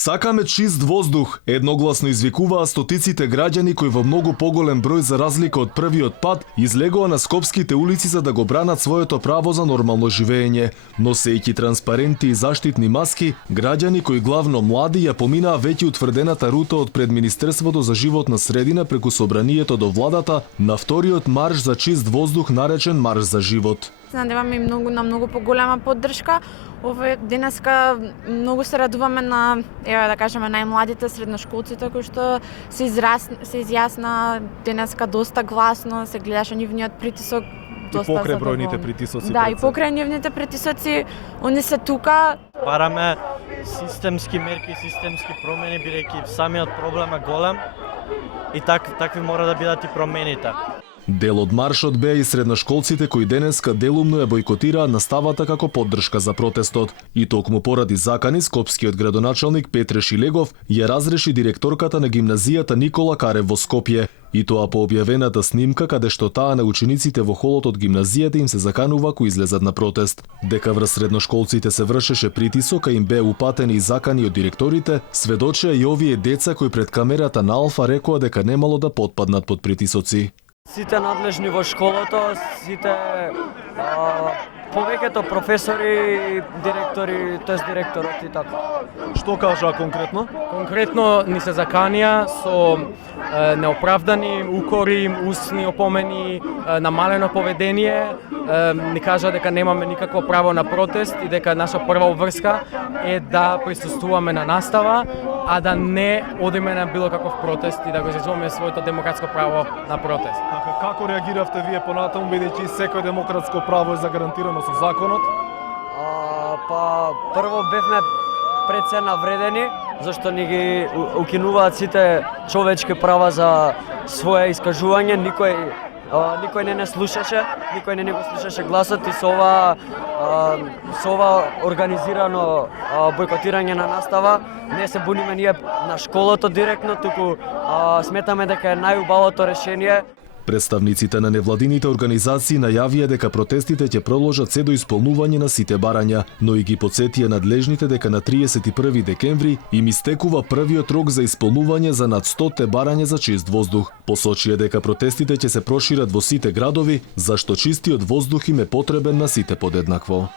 Сакаме чист воздух, едногласно извикуваа стотиците граѓани кои во многу поголем број за разлика од првиот пат излегоа на скопските улици за да го бранат своето право за нормално живење. Носејќи транспаренти и заштитни маски, граѓани кои главно млади ја поминаа веќе утврдената рута од пред Министерството за животна средина преку собранието до владата на вториот марш за чист воздух наречен Марш за живот. Надеваме и на многу поголема поддршка. Денеска многу се радуваме на, да кажеме, најмладите средношколците кои што се изјасна денеска доста гласно, се гледаше нивниот притисок доста. И покрај бројните притисоци. Да, и покрај нивните притисоци, они се тука. Бараме системски мерки, системски промени, бидејќи самиот проблем е голем и такви мора да бидат и промените. Дел од маршот беа и средношколците кои денеска делумно ја бойкотираа наставата како поддршка за протестот. И токму поради закани, скопскиот градоначалник Петре Шилегов ја разреши директорката на гимназијата Никола Карев во Скопје. И тоа по објавената снимка каде што таа на учениците во холот од гимназијата им се заканува кои излезат на протест. Дека врз средношколците се вршеше притисок, а им беа упатени и закани од директорите, сведочеа и овие деца кои пред камерата на Алфа рекоа дека немало да потпаднат под притисоци. Сите надлежни во школото, сите повеќето професори, директори, тоест директорот и така. Што кажаа конкретно? Конкретно ни се заканија со неоправдани укори, устни опомени, намалено поведение, ни кажа дека немаме никакво право на протест и дека наша прва обврска е да присуствуваме на настава, а да не одиме на било каков протест и да го изразуваме своето демократско право на протест. Како реагиравте вие понатаму, бидејќи секој демократско право е загарантирано со законот? Прво бевме пред се навредени, зашто ни ги укинуваат сите човечки права за свое искажување, никој не слушаше, никој не го слушаше гласот и со ова организирано бойкотирање на настава не се буниме ние на школото директно, туку сметаме дека е најубавото решение. Представниците на невладините организации најавија дека протестите ќе продолжат се до исполнување на сите барања, но и ги потсетија надлежните дека на 31 декември им истекува првиот рок за исполнување за над 100 барања за чист воздух. Посочија дека протестите ќе се прошират во сите градови, зашто чистиот воздух им е потребен на сите подеднакво.